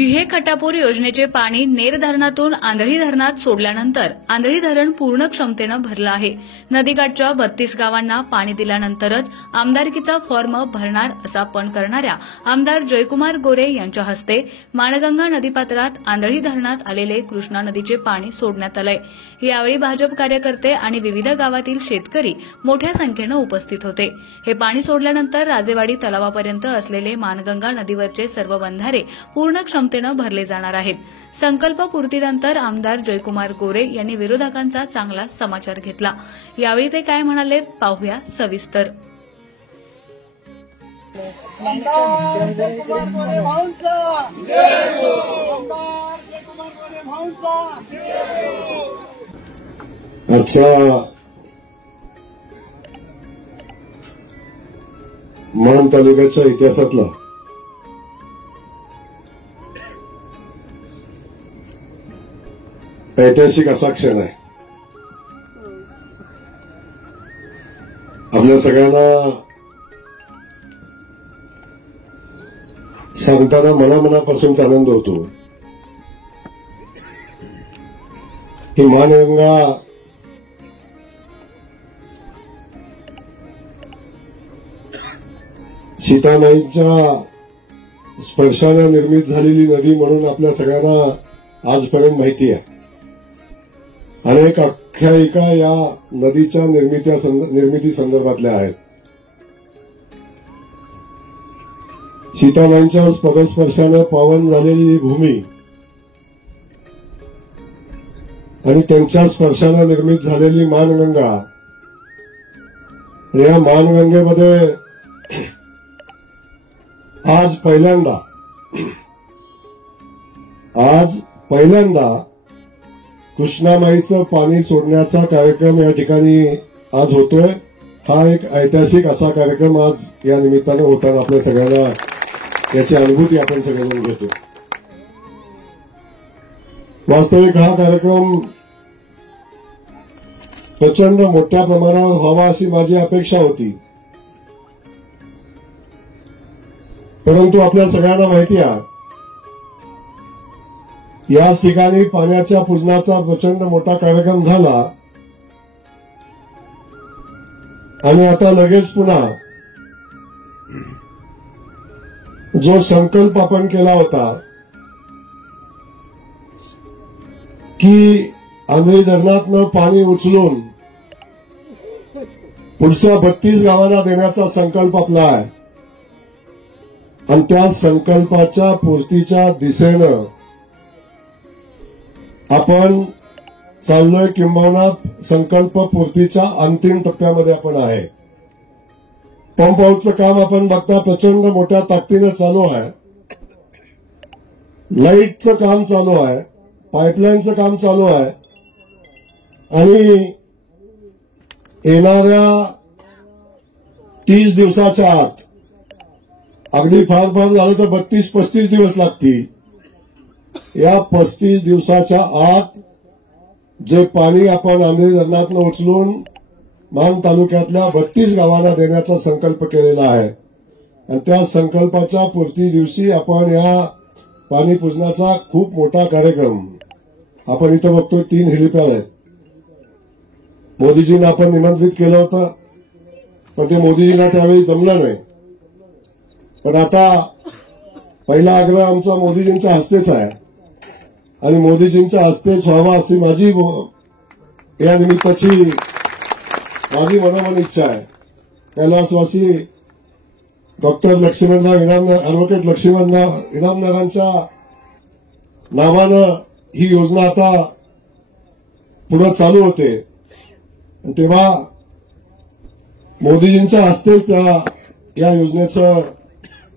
जिहे खटापूर योजनेचे पाणी नेर धरणातून आंधळी धरणात सोडल्यानंतर आंधळी धरण पूर्ण क्षमतेनं भरलं आहे। नदीकाठच्या 32 गावांना पाणी दिल्यानंतरच आमदारकीचा फॉर्म भरणार असा पण करणाऱ्या आमदार जयकुमार गोरे यांच्या हस्ते माणगंगा नदीपात्रात आंधळी धरणात आलेले कृष्णा नदीचे पाणी सोडण्यात आलंय। यावेळी भाजप कार्यकर्ते आणि विविध गावातील शेतकरी मोठ्या संख्येनं उपस्थित होते। हे पाणी सोडल्यानंतर राजेवाडी तलावापर्यंत असलेले माणगंगा नदीवरचे सर्व बंधारे पूर्ण क्षमतेनं भरले जाणार आहेत। संकल्प पूर्तीनंतर आमदार जयकुमार गोरे यांनी विरोधकांचा चांगला समाचार घेतला। यावेळी ते काय म्हणाले पाहूया सविस्तर। अच्छा, मान तालुक्याच्या इतिहासातला ऐतिहासिक असा क्षण आहे। आपल्या सगळ्यांना सांगताना मनापासून आनंद होतो। ही माणगंगा सीतामाईच्या स्पर्शाने निर्मित झालेली नदी म्हणून आपल्या सगळ्यांना आजपर्यंत माहिती आहे। अनेक आख्यायिका या नदीच्या निर्मिती संदर्भातल्या आहेत। सीतामाईंच्या पदस्पर्शाने पावन झालेली ही भूमी आणि त्यांच्या स्पर्शाने निर्मित झालेली माणगंगा, या माणगंगेमध्ये आज पहिल्यांदा कृष्णामाईचं पाणी सोडण्याचा कार्यक्रम या ठिकाणी आज होतोय। हा एक ऐतिहासिक असा कार्यक्रम आज या निमित्तानं होताना आपल्या सगळ्यांना याची अनुभूती आपण सगळ्यांना घेतो। वास्तविक हा कार्यक्रम प्रचंड मोठ्या प्रमाणावर व्हावा अशी माझी अपेक्षा होती, परंतु आपल्या सगळ्यांना माहिती आहे याच ठिकाणी पाण्याच्या पूजनाचा प्रचंड मोठा कार्यक्रम झाला आणि आता लगेच पुन्हा जो संकल्प आपण केला होता की आंधळी धरणातनं पाणी उचलून पुढच्या 32 गावांना देण्याचा संकल्प आपला आहे आणि त्या संकल्पाच्या पूर्तीच्या दिशेनं आपण चाललोय, किंबहुना संकल्प पूर्तीच्या अंतिम टप्प्यामध्ये आपण आहे। पंप हाऊसचं काम आपण बघता प्रचंड मोठ्या ताकदीने चालू आहे। लाईटचं काम चालू आहे, पाईपलाईनचं काम चालू आहे आणि येणाऱ्या 30 दिवसाच्या आत, अगदी फार झालं तर 32-35 दिवस लागतील, या 35 दिवसाच्या आत जे पाणी आपण आंधळी धरणातून उचलून मान तालुक्यातल्या 32 गावांना देण्याचा संकल्प केलेला आहे आणि त्या संकल्पाच्या पूर्ती दिवशी आपण या पाणी पूजनाचा खूप मोठा कार्यक्रम आपण इथं बघतो। 3 हेलिपॅड आहेत। मोदीजींना आपण निमंत्रित केलं होतं, पण ते मोदीजींना त्यावेळी जमलं नाही। पण आता पहिला आग्रह आमचा मोदीजींच्या हस्तेच आहे आणि मोदीजींच्या हस्तेच व्हावा अशी माझी या निमित्ताची माझी मनोमन इच्छा आहे। कैलासवासी डॉक्टर लक्ष्मणराव इनामदार, ॲडव्होकेट लक्ष्मणराव इनामदारांच्या नावानं ही योजना आता पुढे चालू होते, तेव्हा मोदीजींच्या हस्तेच या योजनेचं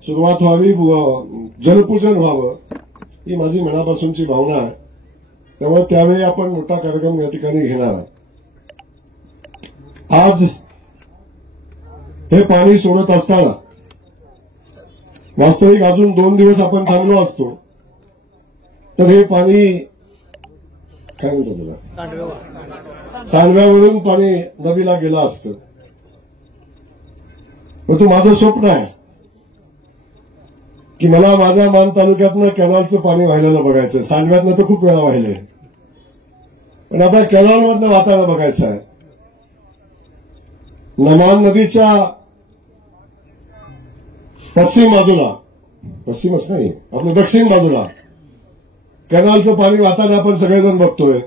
सुरुवात व्हावी, जलपूजन व्हावं ही माझी मनापासूनची भावना आहे। त्यामुळे त्यावेळी आपण मोठा कार्यक्रम या ठिकाणी घेणार आहोत। आज हे पाणी सोडत असताना वास्तविक अजून 2 दिवस आपण थांबलो असतो तर हे पाणी काय म्हणतो त्याला, सांडव्यावरून पाणी नदीला गेलं असतं। परंतु माझं स्वप्न आहे की मला माझ्या मान तालुक्यातनं कॅनॉलचं पाणी वाहिलेलं बघायचं. सांडव्यातनं तर खूप वेळा वाहिले, पण आता कॅनॉलमधनं वाहताना बघायचं आहे. मान नदीच्या पश्चिम बाजूला, पश्चिमच नाही आपलं दक्षिण बाजूला कॅनॉलचं पाणी वाहताना आपण सगळेजण बघतोय.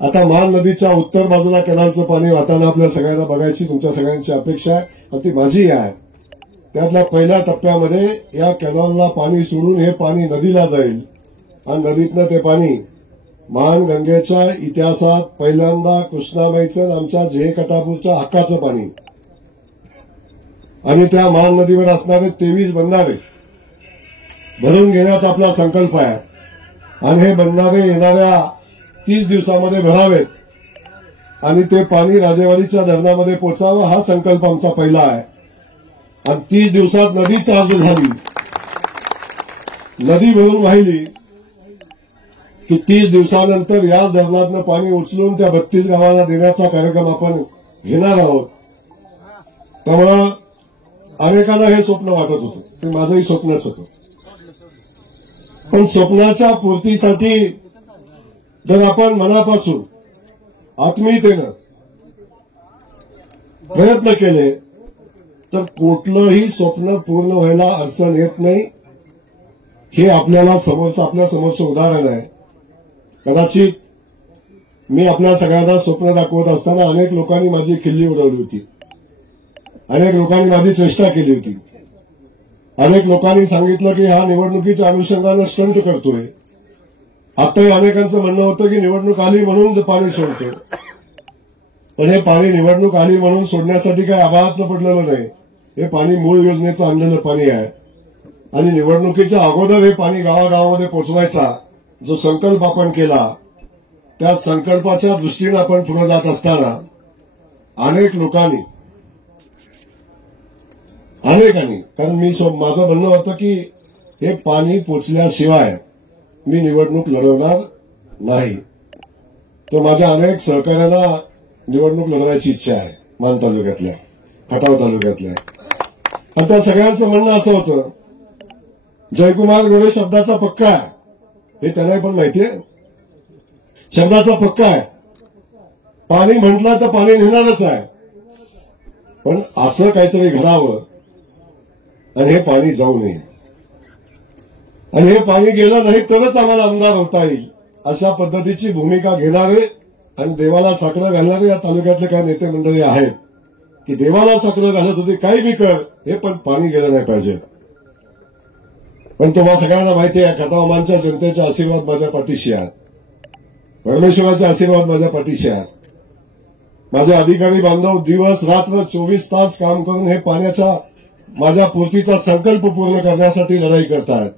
आता मान नदीच्या उत्तर बाजूला कॅनॉलचं पाणी वाहताना आपल्या सगळ्यांना बघायची तुमच्या सगळ्यांची अपेक्षा आहे आणि ती माझीही आहे. त्यातल्या पहिल्या टप्प्यामध्ये या कॅनॉलला पाणी सोडून हे पाणी नदीला जाईल आणि नदीतनं ते पाणी मान गंगेच्या इतिहासात पहिल्यांदा कृष्णाबाईचं आमच्या जे कटापूरच्या हक्काचं पाणी आणि त्या मान नदीवर असणारे 23 बंधारे भरून घेण्याचा आपला संकल्प आहे. आणि हे बंधारे येणाऱ्या 30 दिवसामध्ये भरावेत आणि ते पाणी राजेवाडीच्या धरणामध्ये पोचावं हा संकल्प आमचा पहिला आहे. आणि 30 दिवसात नदी चार्ज झाली, नदी भरून वाहिली की 30 दिवसानंतर या धरणातनं पाणी उचलून त्या 32 गावांना देण्याचा कार्यक्रम आपण घेणार आहोत. त्यामुळं अनेकांना हे स्वप्न वाटत होतं, ते माझंही स्वप्नच होतं. पण स्वप्नाच्या पूर्तीसाठी जर आपण मनापासून आत्मीयतेनं प्रयत्न केले तर कुठलंही स्वप्न पूर्ण व्हायला अडचण येत नाही. हे आपल्या समोरचं उदाहरण आहे. कदाचित मी आपल्या सगळ्यांना स्वप्न दाखवत असताना अनेक लोकांनी माझी खिल्ली उडवली होती, अनेक लोकांनी माझी चेष्टा केली होती, अनेक लोकांनी सांगितलं की हा निवडणुकीच्या अनुषंगानं स्टंट करतोय. आताही अनेकांचं म्हणणं होतं की निवडणूक आली म्हणून पाणी सोडतो. पण हे पाणी निवडणूक आली म्हणून सोडण्यासाठी काही आभाळातनं पडलेलं नाही. हे पाणी मूळ योजनेचं आणलेलं पाणी आहे आणि निवडणुकीच्या अगोदर हे पाणी गावागावामध्ये पोचवायचा जो संकल्प आपण केला त्या संकल्पाच्या दृष्टीनं आपण पुढे जात असताना अनेक लोकांनी कारण माझं म्हणणं होतं की हे पाणी पोचल्याशिवाय मी निवडणूक लढवणार नाही. तर माझ्या अनेक सहकाऱ्यांना निवडणूक लढवायची इच्छा आहे मान तालुक्यातल्या, खटाव तालुक्यातल्या. आणि त्या सगळ्यांचं म्हणणं असं होतं जयकुमार गोरे शब्दाचा पक्का आहे, हे त्यांना पण माहिती आहे. शब्दाचा पक्का आहे, पाणी म्हटलं तर पाणी नेणारच आहे. पण असं काहीतरी घडावं आणि हे पाणी जाऊ नये आणि हे पाणी गेलं नाही तरच आम्हाला आमदार होता येईल अशा पद्धतीची भूमिका घेणारे आणि देवाला साकडं घालणारे या तालुक्यातले काही नेते मंडळी आहेत की देवाला साकडं घालत होते काही बी कर, हे पण पाणी गेलं नाही पाहिजे. पण तुम्हाला सगळ्यांना माहिती आहे खटावमानच्या जनतेचे आशीर्वाद माझ्या पाठीशी आहेत, परमेश्वराचे आशीर्वाद माझ्या पाठीशी आहेत. माझे अधिकारी बांधव दिवस रात्र 24 तास काम करून हे पाण्याच्या माझ्या पूर्तीचा संकल्प पूर्ण करण्यासाठी लढाई करतात.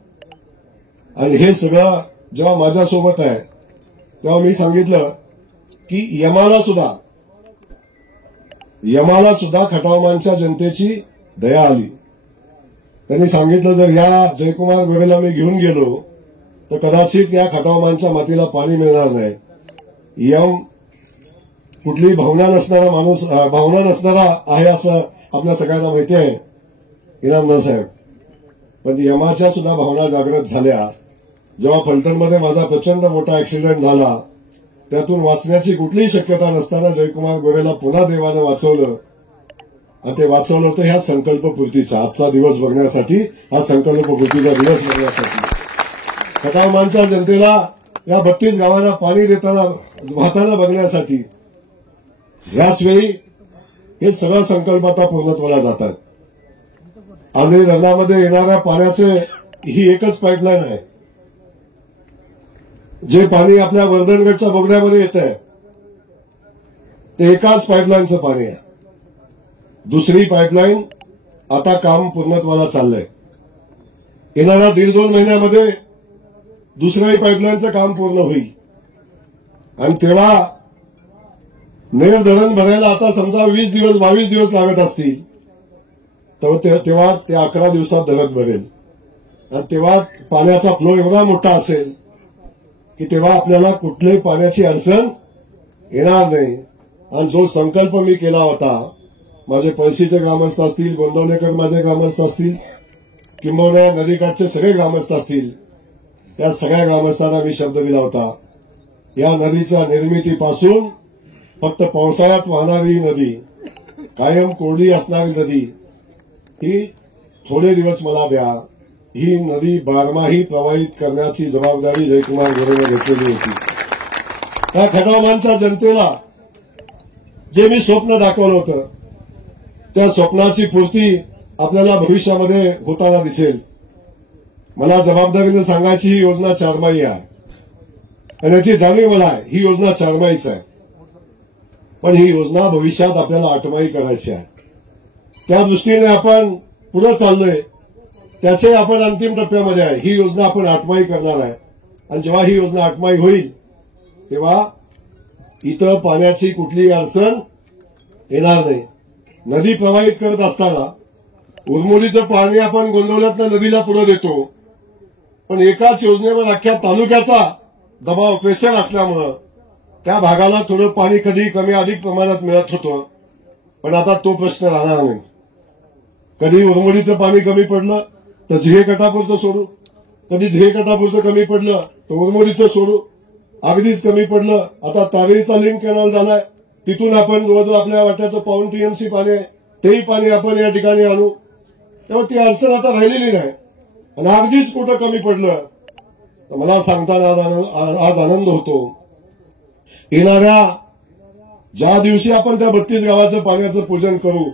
आणि हे सगळं जेव्हा माझ्यासोबत आहे तेव्हा मी सांगितलं की यमाला सुद्धा खटावमानच्या जनतेची दया आली. त्यांनी सांगितलं जर या जयकुमार गोरेला मी घेऊन गेलो तर कदाचित या खटावमानच्या मातीला पाणी मिळणार नाही. यम कुठली भावना नसणारा आहे असं आपल्या सगळ्यांना माहिती आहे इनामदार साहेब. पण यमाच्या सुद्धा भावना जागृत झाल्या जेव्हा फलटणमध्ये माझा प्रचंड मोठा ऍक्सिडेंट झाला. त्यातून वाचण्याची कुठलीही शक्यता नसताना जयकुमार गोरेला पुन्हा देवानं वाचवलं आणि ते वाचवलं होतं ह्या संकल्पपूर्तीचा आजचा दिवस बघण्यासाठी, हा संकल्पपूर्तीचा दिवस बघण्यासाठी. खटावमानच्या जनतेला या 32 गावांना पाणी देताना वाहताना बघण्यासाठी. याच वेळी हे सगळं संकल्प आता पूर्णत्वाला जातात. आंधळी धरणामध्ये येणाऱ्या पाण्याचे ही एकच पाईपलाईन आहे. जे पाणी आपल्या वर्धनगडच्या बोगद्यामध्ये येत आहे ते एकाच पाईपलाईनचं पाणी आहे. दुसरी पाईपलाईन आता काम पूर्णत्वाला चाललंय. येणाऱ्या 1.5-2 महिन्यामध्ये दुसऱ्याही पाईपलाईनचं काम पूर्ण होईल आणि तेव्हा नेर धरण भरायला आता समजा 20-22 दिवस लागत असतील तर तेव्हा ते 11 दिवसात धरण भरेल आणि तेव्हा पाण्याचा फ्लो एवढा मोठा असेल की तेव्हा आपल्याला कुठल्याही पाण्याची अडचण येणार नाही. आणि जो संकल्प मी केला होता, माझे पळशीचे ग्रामस्थ असतील, गोंदवलेकर माझे ग्रामस्थ असतील, किंबहुना या नदीकाठचे सगळे ग्रामस्थ असतील, त्या सगळ्या ग्रामस्थांना मी शब्द दिला होता, या नदीच्या निर्मितीपासून फक्त पावसाळ्यात वाहणारी ही नदी, कायम कोरडी असणारी नदी, ही थोडे दिवस मला द्या, ही नदी बारमाही प्रवाहित करण्याची जबाबदारी जयकुमार गोरेने घेतलेली होती. त्या खटावमानच्या जनतेला जे मी स्वप्न दाखवलं होतं, त्या स्वप्नाची पूर्ती आपल्याला भविष्यामध्ये होताना दिसेल. मला जबाबदारीने सांगायची ही योजना 4 माही आहे आणि याची जाणीव मला आहे. ही योजना 4 माहीच आहे, पण ही योजना भविष्यात आपल्याला 8 माही करायची आहे. त्या दृष्टीने आपण पुढे चाललोय. त्याचे आपण अंतिम टप्प्यामध्ये आहे. ही योजना आपण 8 माही करणार आहे आणि जेव्हा ही योजना 8 माही होईल तेव्हा इथं पाण्याची कुठलीही अडचण येणार नाही. नदी प्रवाहित करत असताना उरमोडीचं पाणी आपण गोंदवल्यातनं नदीला पुढे देतो, पण एकाच योजनेवर अख्ख्या तालुक्याचा दबाव प्रेशर असल्यामुळं त्या भागाला थोडं पाणी कधी कमी अधिक प्रमाणात मिळत होतं, पण आता तो प्रश्न राहणार नाही. कधी उरमोडीचं पाणी कमी पडलं तर झिहे कटापूरचं सोडू, कधी झिहे कटापूरचं कमी पडलं तर उरमोडीचं सोडू, अगदीच कमी पडलं आता तावेरीचा लिंक कॅनॉल झालाय, तिथून आपण जवळजवळ आपल्या वाट्याचं 5 टीएमसी पाणी आहे, तेही पाणी आपण या ठिकाणी आणू. तेव्हा ती अडचण आता राहिलेली नाही. आणि अगदीच कुठं कमी पडलं तर मला सांगताना आज आनंद होतो, येणाऱ्या ज्या दिवशी आपण त्या 32 गावाचं पाण्याचं पूजन करू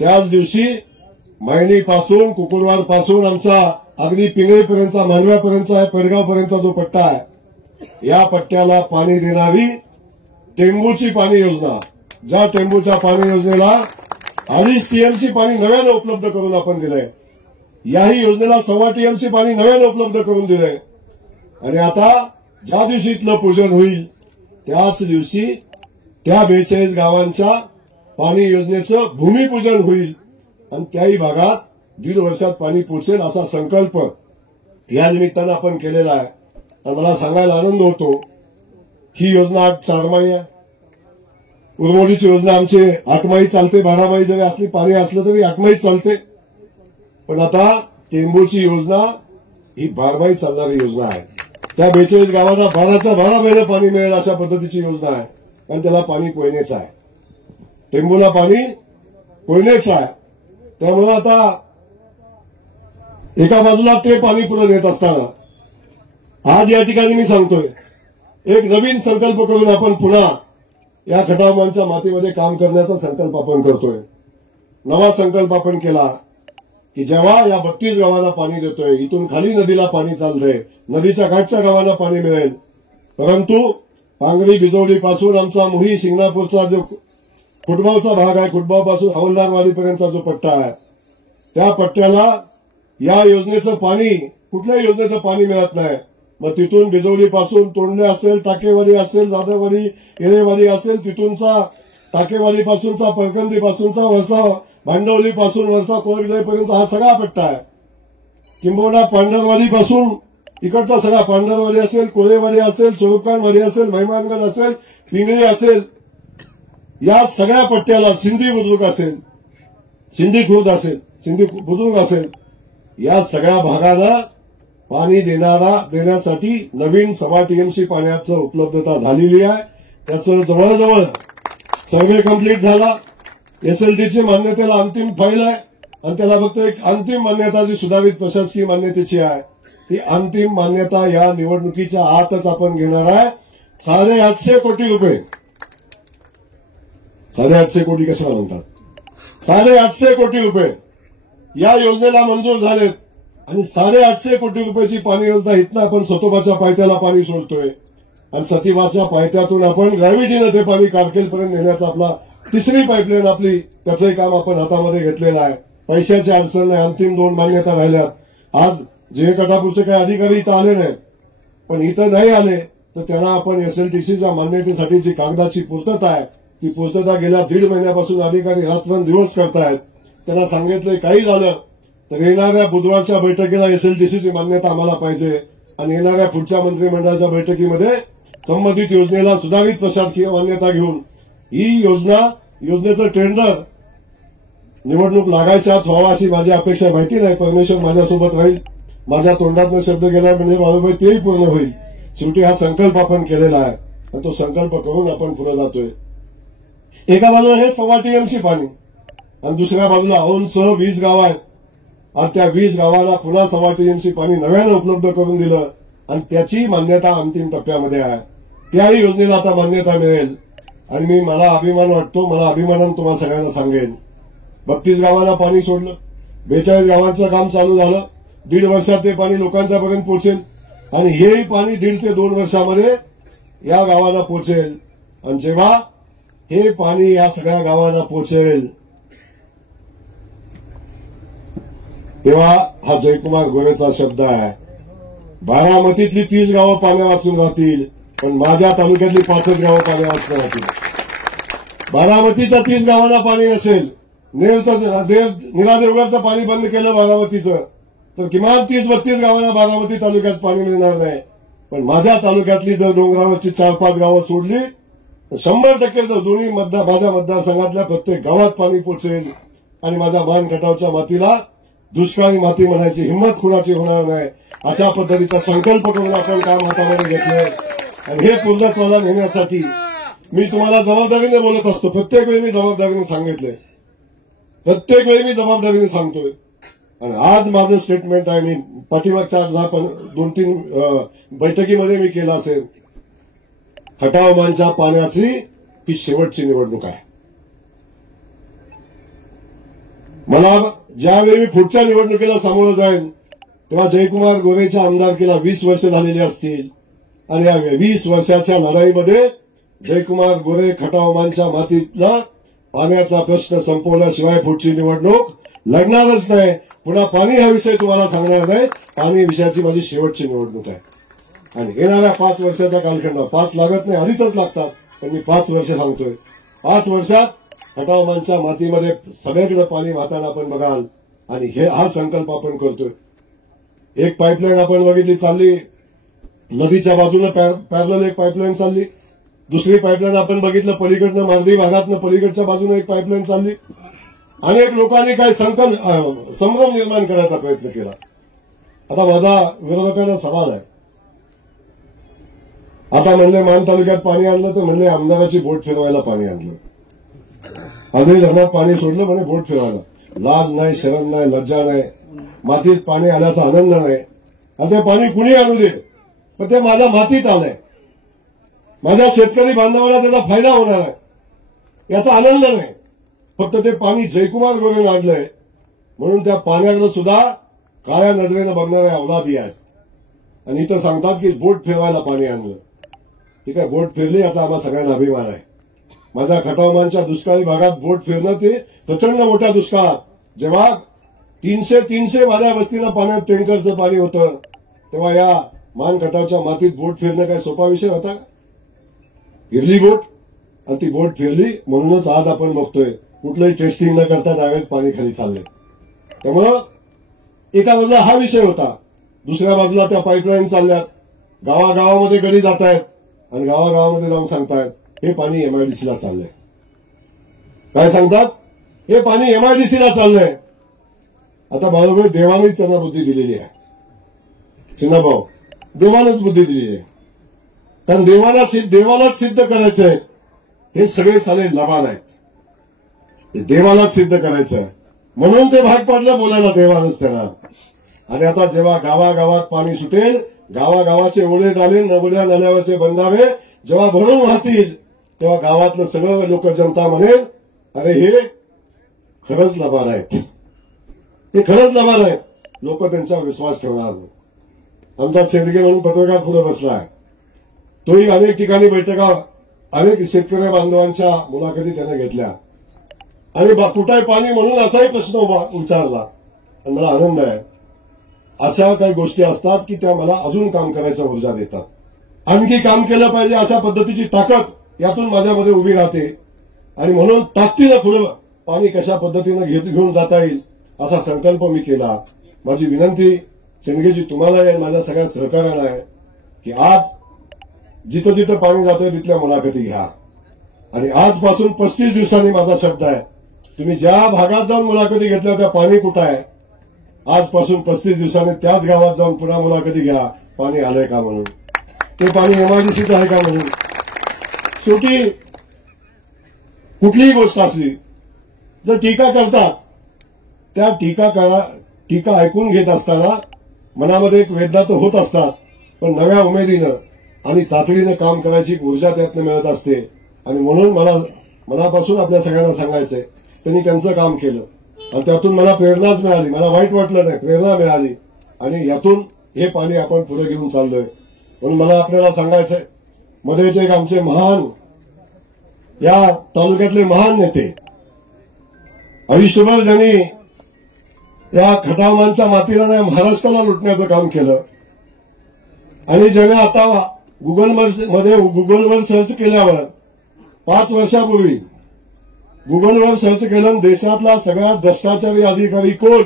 त्याच दिवशी मायनीपासून कुकुरवाडपासून आमचा अगदी पिंगळीपर्यंतचा, मालव्यापर्यंतचा, पेडगावपर्यंतचा जो पट्टा आहे, या पट्ट्याला पाणी देणारी टेंबूची पाणी योजना, ज्या टेंबूच्या पाणी योजनेला 2.5 टीएमसी पाणी नव्यानं उपलब्ध करून आपण दिलंय, याही योजनेला 1.25 टीएमसी पाणी नव्यानं उपलब्ध करून दिलंय. आणि आता ज्या दिवशी इथलं पूजन होईल त्याच दिवशी त्या 42 गावांच्या पाणी योजनेचं भूमिपूजन होईल आणि त्याही भागात 1.5 वर्षात पाणी पोचेल असा संकल्प या निमित्तानं आपण केलेला आहे. आणि मला सांगायला आनंद होतो, ही योजना 4 माही आहे. उरमोडीची योजना आमची 8 माही चालते, 12 माही जरी असली, पाणी असलं तरी 8 माही चालते. पण आता टेंबूची योजना ही 12 माही चालणारी योजना आहे. त्या 42 गावांना 12च्या 12 महिने पाणी मिळेल अशा पद्धतीची योजना आहे. कारण त्याला पाणी कोयनेचं आहे, टेंबूला पाणी कोयनेचं आहे. त्यामुळे आता एका बाजूला ते पाणी पुढे नेत असताना आज या ठिकाणी मी सांगतोय, एक नवीन संकल्प करून आपण पुन्हा या खटावमानच्या मातीमध्ये काम करण्याचा संकल्प आपण करतोय. नवा संकल्प आपण केला की जेव्हा या 32 गावांना पाणी देतोय, इथून खाली नदीला पाणी चाललंय, नदीच्या काठच्या गावांना पाणी मिळेल, परंतु पांगरी बिजवडीपासून आमचा मुही शिंगणापूरचा जो खुटबावचा भाग आहे, खुटबावपासून हवलदारवाडीपर्यंतचा जो पट्टा आहे, त्या पट्ट्याला या योजनेचं पाणी, कुठल्याही योजनेचं पाणी मिळत नाही. मग तिथून बिजवडीपासून तोंडले असेल, टाकेवाडी असेल, जाधववाडी, येळेवाडी असेल, तिथूनचा टाकेवाडीपासूनचा, परकंदीपासूनचा, वरचा भांडवलीपासून वरचा कोरगजाईपर्यंत हा सगळा पट्टा आहे. किंबहुना पांढरवाडीपासून इकडचा सगळा, पांढरवाडी असेल, कोळेवाडी असेल, स्वरूपखानवाडी असेल, महिमानगड असेल, पिंगळी असेल, या सगळ्या पट्ट्याला, सिंधी बुद्रुक असेल, सिंधी खुर्द असेल, सिंधी बुद्रुक असेल, या सगळ्या भागाला पाणी देण्यासाठी नवीन 1.25 टीएमसी पाण्याचं उपलब्धता झालेली आहे. त्याचं जवळजवळ सर्व्हे कंप्लीट झाला. एसएलटीची मान्यतेला अंतिम फाईल आहे आणि त्याला फक्त एक अंतिम मान्यता जी सुधारित प्रशासकीय मान्यतेची आहे, ती अंतिम मान्यता या निवडणुकीच्या आतच आपण घेणार आहे. 850 कोटी रुपये, 850 कोटी कशाला म्हणतात, 850 कोटी रुपये या योजनेला मंजूर झालेत. आणि 850 कोटी रुपयाची पाणी योजना इथनं आपण सतोबाच्या पायथ्याला पाणी सोडतोय आणि सतीबाच्या पायथ्यातून आपण ग्रॅव्हिटीनं ते पाणी कारकेलपर्यंत नेण्याचा आपला 3री पाईपलाईन आपली, त्याचंही काम आपण हातामध्ये घेतलेलं आहे. पैशाची अडचण नाही, अंतिम 2 मान्यता राहिल्यात. आज जे कटापूरचे काही अधिकारी इथं आले नाहीत, पण इथं नाही आले तर त्यांना आपण एसएलटीसीच्या मान्यतेसाठी जी कागदाची पूर्तता आहे, ती पूर्तता गेल्या 1.5 महिन्यापासून अधिकारी रात्रंदिवस करतायत. त्यांना सांगितलंय काही झालं तर येणाऱ्या बुधवारच्या बैठकीला एसएलटीसीची मान्यता आम्हाला पाहिजे आणि येणाऱ्या पुढच्या मंत्रिमंडळाच्या बैठकीमध्ये संबंधित योजनेला सुधारित प्रशासकीय मान्यता घेऊन ही योजनेचं टेंडर निवडणूक लागायच्या आत व्हावा अशी माझी अपेक्षा माहिती नाही. परमेश्वर माझ्यासोबत राहील. माझ्या तोंडातनं शब्द गेला म्हणजे बाळूभाई तेही पूर्ण होईल. शेवटी हा संकल्प आपण केलेला आहे आणि तो संकल्प करून आपण पुढे जातोय. एका बाजूला हे 1.25 टीएमसी पाणी आणि दुसऱ्या बाजूला औंधसह 20 गावं आहेत आणि त्या 20 गावाला पुन्हा 1.25 टीएमसी पाणी नव्यानं उपलब्ध करून दिलं आणि त्याची मान्यता अंतिम टप्प्यामध्ये आहे. त्याही योजनेला आता मान्यता मिळेल आणि मला अभिमान वाटतो. मला अभिमानानं तुम्हाला सगळ्यांना सांगेन 32 गावांना पाणी सोडलं. 42 गावांचं काम चालू झालं. 1.5 वर्षात ते पाणी लोकांच्यापर्यंत पोहोचेल आणि हेही पाणी 1.5 ते 2 वर्षामध्ये या गावाला पोहोचेल. आणि जेव्हा हे पाणी या सगळ्या गावांना पोहोचेल तेव्हा हा जयकुमार गोरेचा शब्द आहे. बारामतीतली 30 गावं पाण्या वाचून राहतील पण माझ्या तालुक्यातली 5च गावं पाण्या वाचून राहतील. बारामतीच्या 30 गावांना पाणी नसेल. निरादेवगडचं पाणी बंद केलं बारामतीचं तर किमान 30-32 गावांना बारामती तालुक्यात पाणी मिळणार नाही. पण माझ्या तालुक्यातली जर डोंगरावरची 4-5 गावं सोडली तर 100% जर दोन्ही माझ्या मतदारसंघातल्या प्रत्येक गावात पाणी पोहोचेल आणि माझ्या मान खटावच्या मातीला दुष्काळी माती म्हणायची हिंमत कुणाची होणार नाही. अशा पद्धतीचा संकल्प करून आपण काम हातामध्ये घेतलंय आणि हे पूर्णत्वाला नेण्यासाठी मी तुम्हाला जबाबदारीने बोलत असतो. प्रत्येक वेळी मी जबाबदारीने सांगितलंय. प्रत्येक वेळी मी जबाबदारीने सांगतोय आणि आज माझं स्टेटमेंट आहे. मी पाठीमागच्या 2-3 बैठकीमध्ये मी केलं असेल. खटावमानच्या पाण्याची ही शेवटची निवडणूक आहे. मला ज्यावेळी पुढच्या निवडणुकीला सामोरं जाईल तेव्हा जयकुमार गोरेच्या आमदारकीला 20 वर्ष झालेली असतील आणि या 20 वर्षाच्या लढाईमध्ये जयकुमार गोरे खटावमानच्या मातीतला पाण्याचा प्रश्न संपवल्याशिवाय पुढची निवडणूक लढणारच नाही. पुन्हा पाणी हा विषय तुम्हाला सांगणार नाही. पाणी विषयाची माझी शेवटची निवडणूक आहे आणि येणाऱ्या 5 वर्षाच्या कालखंडात 5 लागत नाही 2.5च लागतात पण मी 5 वर्ष सांगतोय. 5 वर्षात खटावमानच्या मातीमध्ये सगळीकडे पाणी वाहताना आपण बघाल आणि हा संकल्प आपण करतोय. एक पाईपलाईन आपण बघितली चालली नदीच्या बाजूने पॅरलल एक पाईपलाईन चालली. दुसरी पाईपलाईन आपण बघितलं पलीकडनं मालदी भागातनं पलीकडच्या बाजूने एक पाईपलाईन चालली. अनेक लोकांनी काय संभ्रम निर्माण करायचा प्रयत्न केला. आता माझा विरोधकांना सवाल आहे. आता म्हणले मान तालुक्यात पाणी आणलं तर म्हणले आमदाराची बोट फिरवायला पाणी आणलं. आधी धरणात पाणी सोडलं म्हणे बोट फिरवायला. लाज नाही, शरम नाही, लज्जा नाही, मातीत पाणी आल्याचा आनंद नाही. आता पाणी कुणी आणू दे पण ते माझ्या मातीत आलंय. माझ्या शेतकरी बांधवाला त्याचा फायदा होणार आहे याचा आनंद नाही. फक्त ते पाणी जयकुमार गोरेने आणलंय म्हणून त्या पाण्याकडे सुद्धा काळ्या नजरेनं बघणाऱ्या अवलादी आहेत आणि इथं सांगतात की बोट फिरवायला पाणी आणलं. ठीक आहे, बोट फिरली याचा आम्हा सगळ्यांना अभिमान आहे. माझ्या खटावमानच्या दुष्काळी भागात बोट फिरणं ते प्रचंड मोठ्या दुष्काळात जेव्हा 300 माझ्या वस्तीला पाण्यात टँकरचं पाणी होतं तेव्हा या मान खटावच्या मातीत बोट फिरणं काय सोपा विषय होता. फिरली बोट आणि ती बोट फिरली म्हणूनच आज आपण बघतोय कुठलंही टेस्टिंग न करता डायरेक्ट पाणी खाली चाललंय. त्यामुळं एका बाजूला हा विषय होता, दुसऱ्या बाजूला त्या पाईपलाईन चालल्यात. गावागावामध्ये गडी जात आहेत आणि गावागावामध्ये जाऊन सांगतायत हे पाणी एमआयडीसीला चाललंय. काय सांगतात? हे पाणी एमआयडीसीला चाललंय. आता बाळूभाई देवानेच त्यांना बुद्धी दिलेली आहे. चिन्नाभाऊ देवानंच बुद्धी दिलेली आहे. कारण देवालाच सिद्ध करायचं आहे. हे सगळे साले लबाड आहेत. देवालाच सिद्ध करायचं आहे म्हणून ते भाग पाडलं बोलायला देवानंच त्यांना. आणि आता जेव्हा गावागावात पाणी सुटेल, गावागावाचे ओढे नाले नवड्या नाल्यावरचे बंधारे जेव्हा भरून वाहतील तेव्हा गावातलं सगळं लोक जनता म्हणेल अरे हे खरंच लबाड आहेत, हे खरंच लबाड आहेत. लोक त्यांच्यावर विश्वास ठेवणार. आमचा शेंडगे म्हणून पत्रकार पुढे बसला आहे. तोही अनेक ठिकाणी बैठका अनेक शेतकरी बांधवांच्या मुलाखती त्याने घेतल्या आणि कुठे पाणी म्हणून असाही प्रश्न विचारला. आणि मला आनंद आहे अशा काही गोष्टी असतात की त्या मला अजून काम करायचा ऊर्जा देतात. आणखी काम केलं पाहिजे अशा पद्धतीची ताकद यातून माझ्यामध्ये उभी राहते आणि म्हणून ताकदीनं पुढे पाणी कशा पद्धतीनं घेऊन जाता येईल असा संकल्प मी केला. माझी विनंती शेंडगेजी तुम्हाला आहे, माझ्या सगळ्या सहकार्याला आहे की आज जिथं जिथं पाणी जातं तिथल्या मुलाखती घ्या आणि आजपासून 35 दिवसांनी माझा शब्द आहे तुम्ही ज्या भागात जाऊन मुलाखती घेतल्या त्या पाणी कुठं आहे, आजपासून 35 दिवसांनी त्याच गावात जाऊन पुन्हा मुलाखती घ्या, पाणी आलंय का म्हणून, ते पाणी एमआयडीसीचं आहे का म्हणून. शेवटी कुठलीही गोष्ट असली जर टीका करतात, त्या टीका ऐकून घेत असताना मनामध्ये एक वेदना तर होत असतात, पण नव्या उमेदीनं आणि तातडीनं काम करायची ऊर्जा त्यातनं मिळत असते. आणि म्हणून मला मनापासून आपल्या सगळ्यांना सांगायचंय, त्यांनी त्यांचं काम केलं आणि त्यातून मला प्रेरणाच मिळाली, मला वाईट वाटलं नाही, प्रेरणा मिळाली आणि यातून हे पाणी आपण पुढे घेऊन चाललोय. म्हणून मला आपल्याला सांगायचंय, मध्येच एक आमचे महान, या तालुक्यातले महान नेते, आयुष्यभर ज्यांनी या खटावमांच्या मातीला नाही महाराष्ट्राला लुटण्याचं काम केलं आणि ज्याने आता गुगलवर सर्च केल्यावर 5 वर्षापूर्वी गुगलवर सर्च केलं आणि देशातला सगळ्यात भ्रष्टाचारी अधिकारी कोण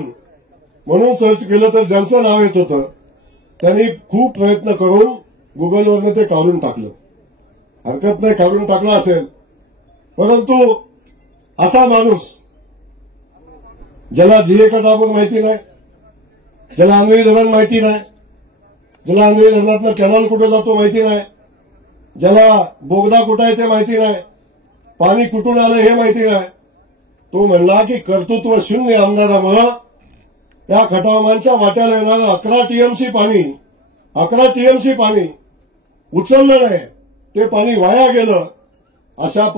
म्हणून सर्च केलं तर ज्यांचं नाव येत होतं त्यांनी खूप प्रयत्न करून गुगलवरनं ते काढून टाकलं. हरकत नाही, काढून टाकलं असेल, परंतु असा माणूस ज्याला जीए कटापूर माहिती नाही, ज्याला अंधेरी धरण माहिती नाही, ज्याला अंधेरी धरणातनं कॅनल कुठे जातो माहिती नाही, ज्याला बोगदा कुठं आहे ते माहिती नाही, पाणी कुठून आलं हे माहिती नाही, तो म्हणला की कर्तृत्व शून्य आमदारामुळं या खटावमांच्या वाट्याला येणारं 11 टीएमसी पाणी उचललं नाही, ते पाणी वाया गेलं. अशा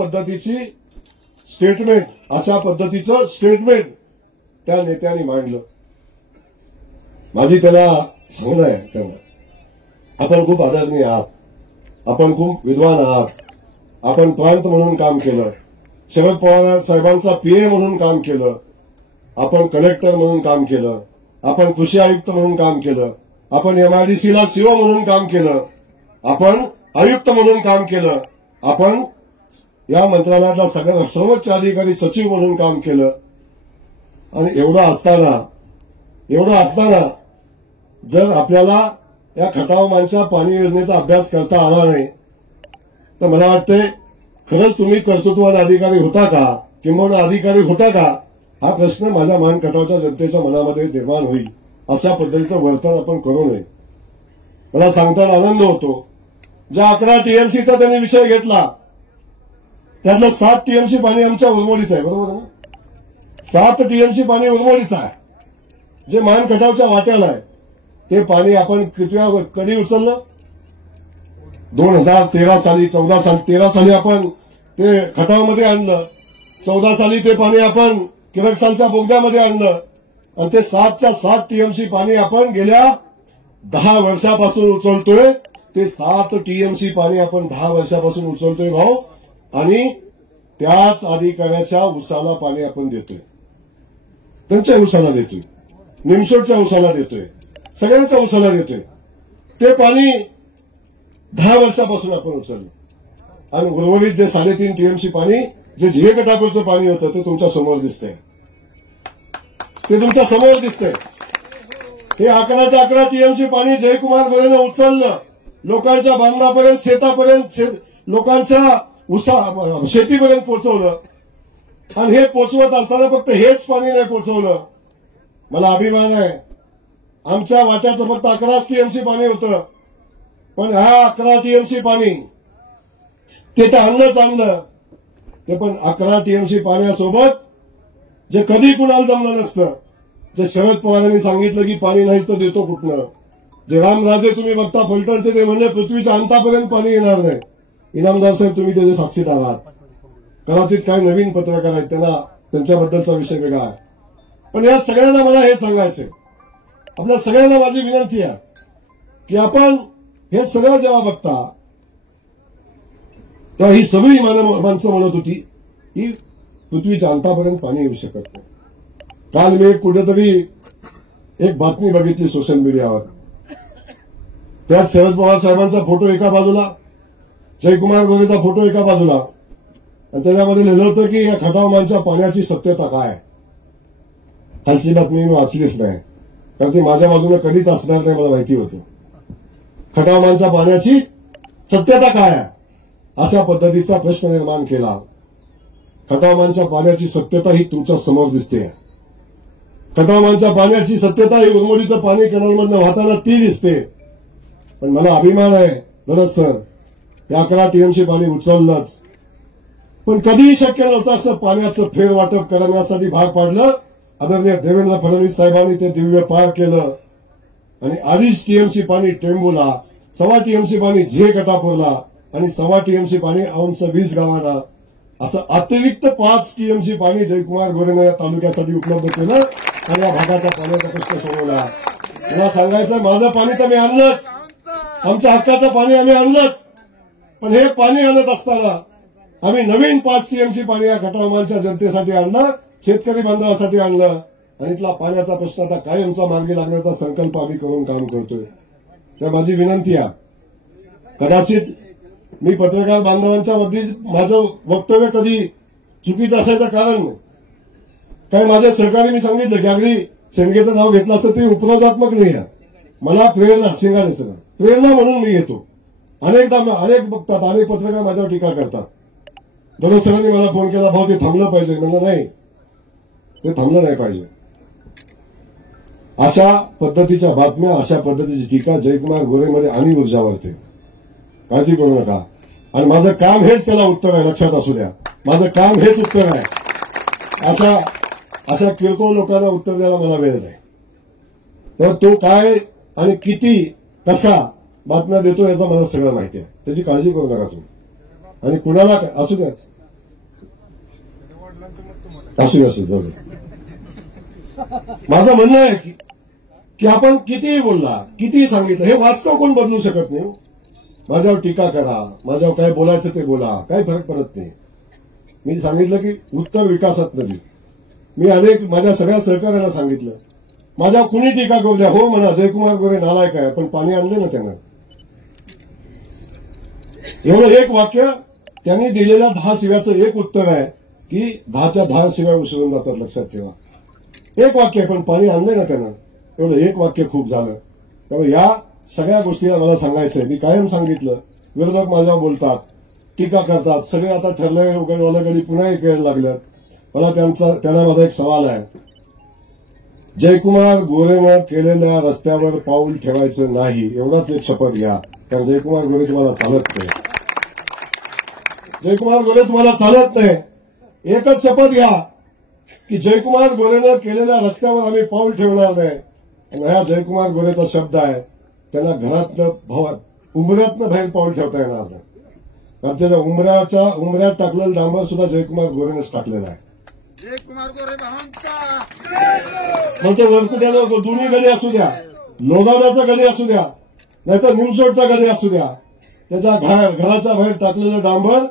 पद्धतीचं स्टेटमेंट त्या नेत्यांनी मांडलं. माझी त्याला सांगणं आहे, त्यांना आपण खूप आदरणीय आहात, आपण खूप विद्वान आहात, आपण प्रांत म्हणून काम केलं, शरद पवार साहेबांचा पीए म्हणून काम केलं, आपण कलेक्टर म्हणून काम केलं, आपण कृषी आयुक्त म्हणून काम केलं, आपण एमआयडीसीला सीओ म्हणून काम केलं, आपण आयुक्त म्हणून काम केलं, आपण या मंत्रालयातला सर्वोच्च अधिकारी सचिव म्हणून काम केलं. आणि एवढं असताना जर आपल्याला या खटावमांच्या पाणी योजनेचा अभ्यास करता आला नाही तर मला वाटतंय खरंच तुम्ही कर्तृत्वान अधिकारी होता का, किंवा अधिकारी होता का, हा प्रश्न माझ्या मान खटावच्या जनतेच्या मनामध्ये निर्माण होईल. अशा पद्धतीचं वर्तन आपण करू नये. मला सांगताना आनंद होतो, ज्या 11 टीएमसीचा त्यांनी विषय घेतला त्यातलं 7 टीएमसी पाणी आमच्या उरमोडीचं आहे, बरोबर ना. 7 टीएमसी पाणी उरमोडीचं आहे, जे मान खटावच्या वाट्याला आहे. ते पाणी आपण कधी उचललं, 2013 साली, 13 साली आपण ते खटावमध्ये आणलं, 14 साली ते पाणी आपण किरकसालच्या बोगद्यामध्ये आणलं आणि ते 7 टीएमसी पाणी आपण गेल्या 10 वर्षापासून उचलतोय. ते 7 टीएमसी पाणी आपण 10 वर्षापासून उचलतोय भाऊ, आणि त्याच अधिकाऱ्याच्या उसाला पाणी आपण देतोय, त्यांच्या उसाला देतोय, निमसोडच्या उसाला देतोय, सगळ्यांच्या उसाला देतोय. ते पाणी 10 वर्षापासून आपण उचललं आणि उर्वरित जे 3.5 टीएमसी पाणी जे जीए कटापूरचं पाणी होतं ते तुमच्या समोर दिसतंय, ते तुमच्या समोर दिसतंय. हे 11 टीएमसी पाणी जयकुमार गोरेनं उचललं, लोकांच्या बांधणापर्यंत, शेतापर्यंत, लोकांच्या शेतीपर्यंत पोहोचवलं. आणि हे पोचवत असताना फक्त हेच पाणी नाही पोचवलं, मला अभिमान आहे, आमच्या वाट्याचं फक्त 11 टीएमसी पाणी होतं, पण हा 11 टीएमसी पाणी ते तर आणलं, ते पण 11 टीएमसी पाण्यासोबत जे कधी कुणाला जमलं नसतं, जे शरद पवारांनी सांगितलं की पाणी नाही तर देतो कुठनं, जे रामराजे तुम्ही बघता फलटणचे, ते म्हणजे पृथ्वीच्या अंतापर्यंत पाणी येणार नाही. इनामदार साहेब तुम्ही त्याचे साक्षीदार आहात. कदाचित काही नवीन पत्रकार आहेत, त्यांना त्यांच्याबद्दलचा विषय वेगळा आहे. पण या सगळ्यांना मला हे सांगायचंय, आपल्या सगळ्यांना माझी विनंती आहे की आपण हे सगळं जेव्हा बघता तेव्हा ही सगळी माणसं म्हणत होती की पृथ्वीच्या अंतापर्यंत पाणी येऊ शकत नाही. काल मी कुठेतरी एक बातमी बघितली सोशल मीडियावर, त्यात शरद पवार साहेबांचा फोटो एका बाजूला, जयकुमार गोरेचा फोटो एका बाजूला, आणि त्याच्यामध्ये लिहिलं होतं की या खटावमांच्या पाण्याची सत्यता काय आहे. खालची बातमी मी वाचलीच नाही, कारण ती माझ्या बाजूला कधीच असणार नाही, मला माहिती होतं. खटावमांच्या पाण्याची सत्यता काय आहे, अशा पद्धतीचा प्रश्न निर्माण केला. खटावमानच्या पाण्याची सत्यता ही तुमच्या समोर दिसते. खटावमानच्या पाण्याची सत्यता ही उरमोडीचं पाणी कॅनलमधनं वाहताना ती दिसते. पण मला अभिमान आहे गरज सर, 11 टीएमसी पाणी उचललंच, पण कधीही शक्य नव्हतं असं पाण्याचं फेरवाटप करण्यासाठी भाग पाडलं. आदरणीय देवेंद्र फडणवीस साहेबांनी ते दिव्य पार केलं आणि 2.5 टीएमसी पाणी टेंबूला, 1.25 टीएमसी पाणी झे कटापूरला आणि 1.25 टीएमसी पाणी औंध 20 गावांना, असं अतिरिक्त 5 टीएमसी पाणी जयकुमार गोरेनं या तालुक्यासाठी उपलब्ध केलं आणि या भागाचा पाण्याचा प्रश्न सोडवला. मला सांगायचं, माझं पाणी तर मी आणलंच, आमच्या हक्काचं पाणी आम्ही आणलंच, पण हे पाणी आणत असताना आम्ही नवीन 5 टीएमसी पाणी या खटावमानच्या जनतेसाठी आणलं, शेतकरी बांधवासाठी आणलं आणि इथला पाण्याचा प्रश्न आता कायमचा मार्गी लागण्याचा संकल्प आम्ही करून काम करतोय. तर माझी विनंती आहे, कदाचित मी पत्रकार बांधवांच्या मध्ये माझं वक्तव्य कधी चुकीचं असायचं कारण नाही. काय माझ्या सहकारी मी सांगितलं की अगदी शेंडगेचं नाव घेतलं असतं ते उपरोधात्मक नाही आहे. मला प्रेरणा, शिंगाडेचं प्रेरणा म्हणून मी येतो. अनेक बघतात, अनेक पत्रकार माझ्यावर टीका करतात. दररोज सरांनी मला फोन केला, भाऊ ते थांबलं पाहिजे. म्हणलं नाही, ते थांबलं नाही पाहिजे. अशा पद्धतीच्या बातम्या, अशा पद्धतीची टीका जयकुमार गोरेमध्ये आणि ऊर्जा वाढते. काळजी करू नका. आणि माझं काम हेच त्याला उत्तर आहे, लक्षात असू द्या. माझं काम हेच उत्तर आहे. अशा किरकोळ लोकांना उत्तर द्यायला मला वेळ नाही. तर तो काय आणि किती कसा बातम्या देतो याचं मला सगळं माहिती आहे. त्याची काळजी करू नका तुम्ही. आणि कुणाला असू द्या, जाऊ दे. माझं म्हणणं आहे की आपण कितीही बोलला, कितीही सांगितलं, हे वास्तव कोण बदलू शकत नाही. माझ्यावर टीका करा, माझ्यावर काय बोलायचं ते बोला, काही फरक पडत नाही. मी सांगितलं की उत्तर विकासात नवी. मी माझ्या सगळ्या सहकार्याला सांगितलं, माझ्यावर कुणी टीका करू द्या, हो म्हणा जयकुमार गोरे नालायक आहे, पण पाणी आणले ना त्यानं. एवढं एक वाक्य त्यांनी दिलेल्या 10 शिव्याचं एक उत्तर आहे की 10च्या 10 शिव्या उसळून जातात, लक्षात ठेवा. एक वाक्य, पण पाणी आणलंय ना त्यानं. एवढं एक वाक्य खूप झालं. त्यामुळे या सगळ्या गोष्टीला मला सांगायचंय. मी कायम सांगितलं, विरोधक माझ्यावर बोलतात, टीका करतात, सगळे आता ठरलंय वगैरे पुन्हा एक यायला लागल्यात. मला त्यांना माझा एक सवाल आहे, जयकुमार गोरेनं केलेल्या रस्त्यावर पाऊल ठेवायचं नाही, एवढाच एक शपथ घ्या. कारण जयकुमार गोरे तुम्हाला चालत नाही. जयकुमार गोरे तुम्हाला चालत नाही. एकच शपथ घ्या की जयकुमार गोरेनं केलेल्या रस्त्यावर आम्ही पाऊल ठेवणार नाही. आणि हा जयकुमार गोरेचा शब्द आहे, त्यांना घरातनं उंबऱ्यातनं बाहेर पाऊल ठेवता येणार नाही. कारण त्याच्या उंबऱ्यात टाकलेलं डांबर सुद्धा जयकुमार गोरेनंच टाकलेलं आहे. जयकुमार गोरे मग ते वरकुट्यानं दोन्ही गली असू द्या, लोणावळ्याचा गली असू द्या, नाहीतर निमसोडचा गली असू द्या, त्याच्या घराच्या बाहेर टाकलेलं डांबर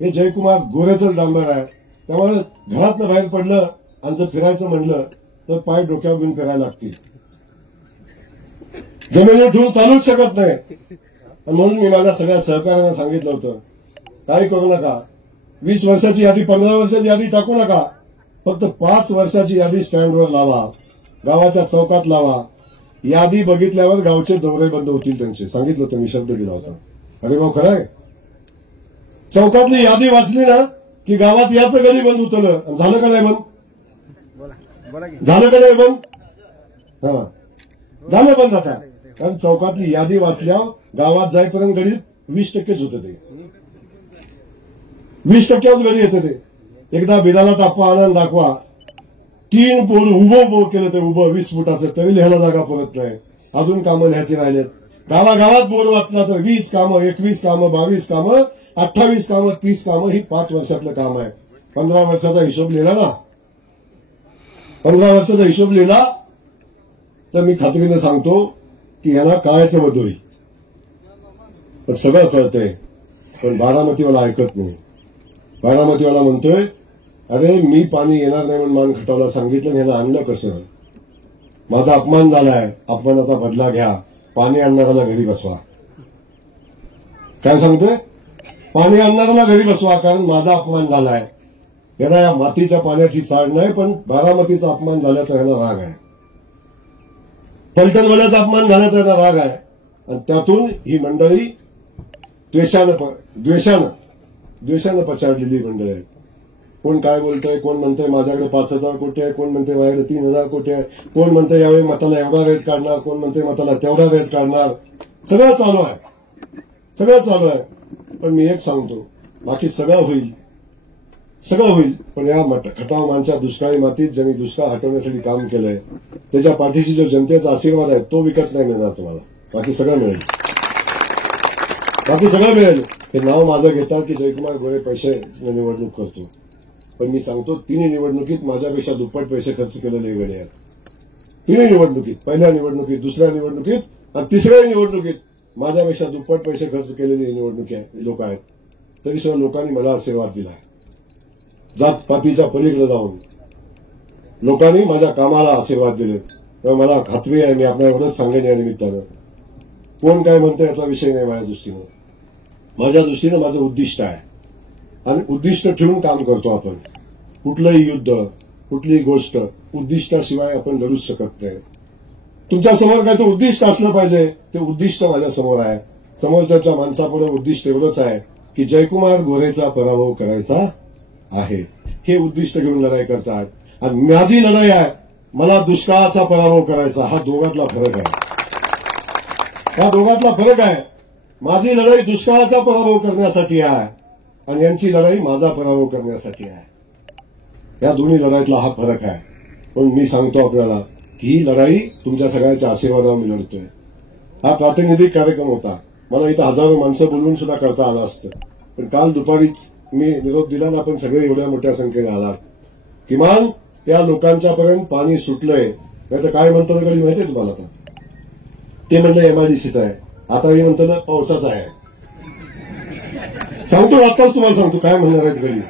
हे जयकुमार गोरेचं डांबर आहे. त्यामुळे घरातनं बाहेर पडलं आणि जर फिरायचं म्हणलं तर पाय डोक्यावर घेऊन फिरायला लागतील. जमिनीवर ठेवून चालूच शकत नाही. म्हणून मी माझ्या सगळ्या सहकार्यांना सांगितलं होतं, काही करू नका. 20 वर्षाची यादी, 15 वर्षाची यादी टाकू नका. फक्त 5 वर्षाची यादी स्टँडवर लावा, गावाच्या चौकात लावा. यादी बघितल्यावर गावचे दौरे बंद होतील त्यांचे. सांगितलं होतं, मी शब्द दिला होता. अरे भाऊ खरं आहे. चौकातली यादी वाचली ना की गावात याचं गली बंद होतं. झालं का नाही बंद? झालं का नाही बंद? हा, झालं बंद आता. कारण चौकातली यादी वाचल्यावर गावात जाईपर्यंत गडी 20%च होतं. ते 20%च गडी येते. ते एकदा बिलाला टापा आणून दाखवा, 3 पोल उभं केलं, ते उभं 20 फुटाचं, तरी लिहायला जागा पुरत नाही. अजून कामं लिहायची राहिलेत. गावागावात बोर्ड वाचला तर 20 कामं, 21 कामं, 22 कामं, 28 कामं, 30 कामं, ही 5 वर्षातलं काम आहे. 15 वर्षाचा हिशोब लिहिला ना, 15 वर्षाचा हिशोब लिहिला तर मी खात्रीने सांगतो की यांना कळायचं बदल होईल. पण सगळं कळतंय, पण बारामतीवाला ऐकत नाही. बारामतीवाला म्हणतोय, अरे मी पाणी येणार नाही म्हणून मान खटावला सांगितलं, ह्याला आणलं कसं? माझा अपमान झालाय, अपमानाचा बदला घ्या. पाणी आणणाऱ्याला घरी बसवा. काय सांगतोय? पाणी आणणाऱ्याला घरी बसवा, कारण माझा अपमान झालाय. याला या मातीच्या पाण्याची चाड नाही, पण बारामतीचा अपमान झाल्याचा याला राग आहे. पलटणवाल्याचा अपमान झाल्याचा याला राग आहे. आणि त्यातून ही मंडळी द्वेषानं पछाडलेली मंडळी आहे. कोण काय बोलतंय, कोण म्हणतंय माझ्याकडे 5,000 कोटी आहे, कोण म्हणतंय माझ्याकडे 3,000 कोटी आहे, कोण म्हणतंय यावेळी मताला एवढा रेट काढणार, कोण म्हणतंय मताला तेवढा रेट काढणार. सगळं चालू आहे. पण मी एक सांगतो, बाकी सगळं होईल. पण या खटाव मानच्या दुष्काळी मातीत ज्यांनी दुष्काळ हटवण्यासाठी काम केलंय त्याच्या पाठीशी जो जनतेचा आशीर्वाद आहे तो विकत नाही मिळणार तुम्हाला. बाकी सगळं मिळेल. हे नाव माझं घेतात की जयकुमार गोरे पैसे निवडणूक करतो. पण मी सांगतो, तिन्ही निवडणुकीत माझ्यापेक्षा दुप्पट पैसे खर्च केलेले गडे आहेत. तिन्ही निवडणुकीत, पहिल्या निवडणुकीत, दुसऱ्या निवडणुकीत आणि तिसऱ्या निवडणुकीत माझ्यापेक्षा दुप्पट पैसे खर्च केलेले लोक आहेत. तरी लोकांनी मला आशीर्वाद दिला. जातपातीच्या पलीकडे जाऊन लोकांनी माझ्या कामाला आशीर्वाद दिले. तेव्हा मला खात्री आहे, मी आपल्याला एवढंच सांगेन या निमित्तानं, कोण काय म्हणतं याचा विषय नाही माझ्या दृष्टीनं. माझं उद्दिष्ट आहे आणि उद्दिष्ट ठेवून काम करतो आपण. कुठलंही युद्ध, कुठलीही गोष्ट उद्दिष्टाशिवाय आपण लढूच शकत नाही. तुमच्या समोर काय ते उद्दिष्ट असलं पाहिजे. ते उद्दिष्ट माझ्या समोर आहे. समोरच्या माणसापुढे उद्दिष्ट एवढंच आहे की जयकुमार गोरेचा पराभव करायचा आहे. हे उद्दिष्ट घेऊन लढाई करतात. आणि माझी लढाई आहे, मला दुष्काळाचा पराभव करायचा. हा दोघातला फरक आहे. माझी लढाई दुष्काळाचा पराभव करण्यासाठी आहे आणि यांची लढाई माझा पराभव करण्यासाठी आहे. या दोन्ही लढाईतला हा फरक आहे. पण मी सांगतो आपल्याला की ही लढाई तुमच्या सगळ्यांच्या आशीर्वादावर मी लढतोय. हा प्रातिनिधिक कार्यक्रम होता. मला इथं हजारो माणसं बोलवून सुद्धा करता आलं असतं. पण काल दुपारीच मी निरोप दिला ना, आपण सगळे एवढ्या मोठ्या संख्येने आलात. किमान त्या लोकांच्यापर्यंत पाणी सुटलंय. नाही तर काय म्हणतो गडी माहितीये तुम्हाला? आता ते म्हणलं एमआयडीसीचं आहे, आता हे म्हणतं पावसाचं आहे. आत्ताच तुम्हाला सांगतो काय म्हणणार आहेत गडी.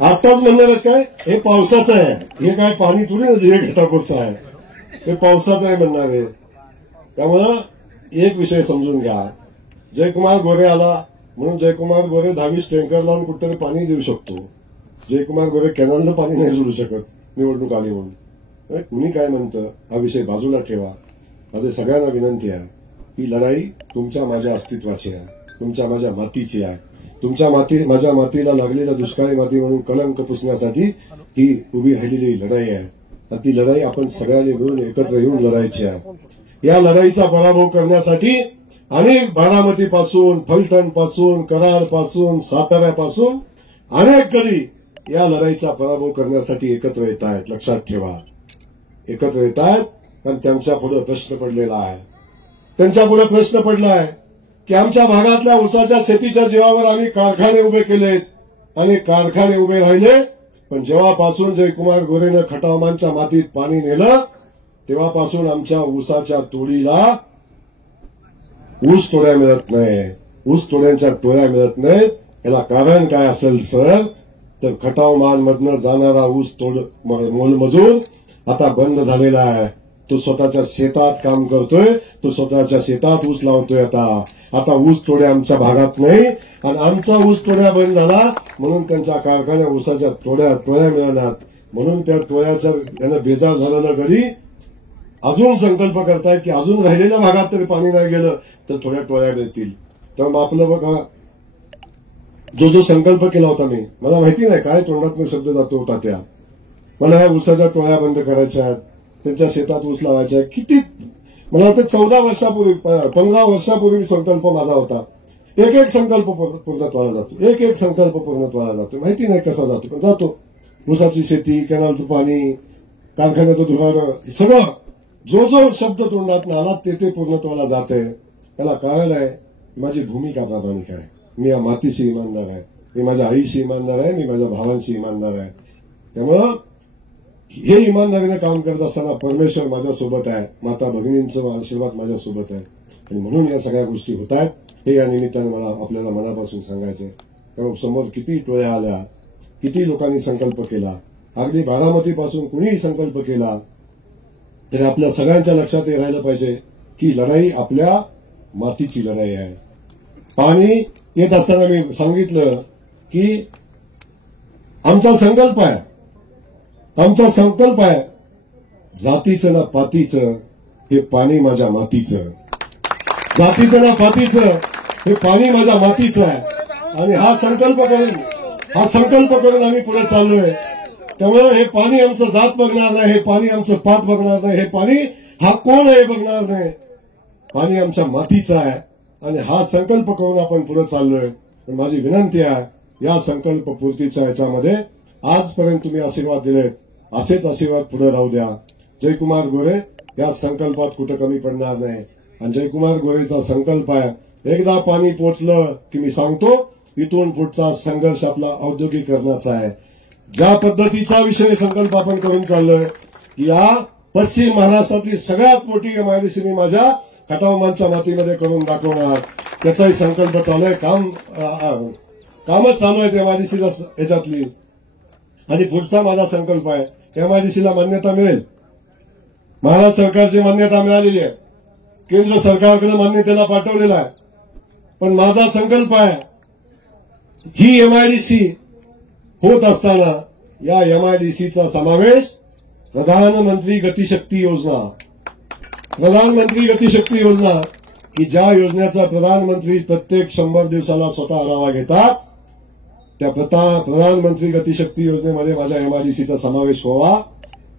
आत्ताच म्हणणार आहेत काय, हे पावसाचं आहे. हे काय पाणी थोडी हे घटाकोटचं आहे, हे पावसाचं आहे म्हणणार आहे. त्यामुळं एक विषय समजून घ्या, जयकुमार गोरे आला म्हणून जयकुमार गोरे 10-20 टँकर लावून कुठेतरी पाणी देऊ शकतो. जयकुमार गोरे कॅनलनं पाणी नाही जोडू शकत निवडणूक आली म्हणून. कुणी काय म्हणतं हा विषय बाजूला ठेवा. माझे सगळ्यांना विनंती आहे, ही लढाई तुमच्या माझ्या अस्तित्वाची आहे, तुमच्या माझ्या मातीची आहे. माझ्या मातीला लागलेल्या दुष्काळी माती म्हणून कलंक पुसण्यासाठी ही उभी राहिलेली लढाई आहे. आणि ती लढाई आपण सगळ्यांनी मिळून एकत्र येऊन लढायची आहे. या लढाईचा पराभव करण्यासाठी अनेक बारामतीपासून, फलटणपासून, कराडपासून, साताऱ्यापासून अनेक गडी या लढाईचा पराभव करण्यासाठी एकत्र येत आहेत. लक्षात ठेवा, एकत्र येत आहेत. कारण त्यांच्यापुढे प्रश्न पडलेला आहे. त्यांच्यापुढे प्रश्न पडला आहे की आमच्या भागातल्या ऊसाच्या शेतीच्या जीवावर आम्ही कारखाने उभे केलेत आणि कारखाने उभे राहिले. पण जेव्हापासून जयकुमार गोरेनं खटावमानच्या मातीत पाणी नेलं तेव्हापासून आमच्या ऊसाच्या तोडीला ऊस तोड्या मिळत नाही. ऊस तोड्यांच्या टोळ्या मिळत नाहीत. याला कारण काय असेल सर, तर खटावमानमधनं जाणारा ऊस तोड मोलमजूर आता बंद झालेला आहे. तो स्वतःच्या शेतात काम करतोय, तो स्वतःच्या शेतात ऊस लावतोय. आता ऊस तोड्या आमच्या भागात नाही आणि आमचा ऊस तोड्या बंद झाला म्हणून त्यांच्या कारखान्या ऊसाच्या टोळ्या मिळणार. म्हणून त्या टोळ्याचा त्यांना बेजार झालेलं गडी अजून संकल्प करतायत की अजून राहिलेल्या भागात तरी पाणी नाही गेलं तर थोड्या टोळ्या मिळतील. तर मग आपलं बघा, जो संकल्प केला होता मी, मला माहिती नाही काय तोंडातून शब्द जातो होता त्या, मला ह्या ऊसाच्या टोळ्या बंद करायच्या आहेत, त्यांच्या शेतात ऊस लावायचा आहे. किती मला वाटतं 14 वर्षापूर्वी 15 वर्षापूर्वी संकल्प माझा होता. एक संकल्प पूर्णत्वाला जातो, एक संकल्प पूर्णत्वाला जातो. माहिती नाही कसा जातो पण जातो. ऊसाची शेती, कॅनलचं पाणी, कारखान्याचं धुराडं, सगळं जो शब्द तोंडात आला ते पूर्णत्वाला जाते. त्याला कारण आहे माझी भूमिका प्रामाणिक आहे. मी या मातीशी इमानदार आहे, मी माझ्या आईशी इमानदार आहे, मी माझ्या भावांशी इमानदार आहे. त्यामुळं हे इमानदारीने काम करत असताना परमेश्वर माझ्यासोबत आहे, माता भगिनींचा आशीर्वाद माझ्यासोबत आहे आणि म्हणून या सगळ्या गोष्टी होत आहेत. हे या निमित्ताने मला आपल्याला मनापासून सांगायचंय. त्यामुळे समोर किती टोळ्या आल्या, किती लोकांनी संकल्प केला, अगदी बारामतीपासून कुणीही संकल्प केला तरी आपल्या सगळ्यांच्या लक्षात हे राहिलं पाहिजे की लढाई आपल्या मातीची लढाई आहे. पाणी येत असताना मी सांगितलं की आमचा संकल्प आहे जातीचं ना पातीचं हे पाणी माझ्या मातीचं, जातीचं ना पातीचं हे पाणी माझ्या मातीचं आहे. आणि हा संकल्प करून हा संकल्प करून आम्ही पुढे चाललोय. त्यामुळे हे पाणी आमचं जात बघणार नाही, हे पाणी आमचं पात बघणार नाही, हे पाणी हा कोण आहे बघणार नाही. पाणी आमच्या मातीचं आहे आणि हा संकल्प करून आपण पुढे चाललोय. माझी विनंती आहे, या संकल्प पूर्तीच्या याच्यामध्ये आजपर्यंत तुम्ही आशीर्वाद दिलेत, असेच आशीर्वाद पुढे राहू द्या. जयकुमार गोरे या संकल्पात कुठं कमी पडणार नाही. आणि जयकुमार गोरेचा संकल्प आहे, एकदा पाणी पोचलं की मी सांगतो इथून पुढचा संघर्ष आपला औद्योगिकरणाचा आहे. ज्या पद्धतीचा विषय संकल्प आपण करून चाललोय की या पश्चिम महाराष्ट्रातली सगळ्यात मोठी एमआयडीसी मी माझ्या खटावमानच्या मातीमध्ये करून दाखवणार, त्याचाही संकल्प चालू आहे. कामच चालू आहे एमआयडीसीला याच्यातली. आणि पुढचा माझा संकल्प आहे, एमआयडीसीला मान्यता मिळेल. महाराष्ट्र सरकारची मान्यता मिळालेली आहे, केंद्र सरकारकडे मान्यतेला पाठवलेला आहे. पण माझा संकल्प आहे, ही एमआयडीसी होत असताना या एमआयडीसीचा समावेश प्रधानमंत्री गतिशक्ती योजना, प्रधानमंत्री गतिशक्ती योजना की ज्या योजनेचा प्रधानमंत्री प्रत्येक 100 दिवसाला स्वतः आढावा घेतात, त्या प्रधानमंत्री गतिशक्ती योजनेमध्ये माझ्या एमआयडीसीचा समावेश व्हावा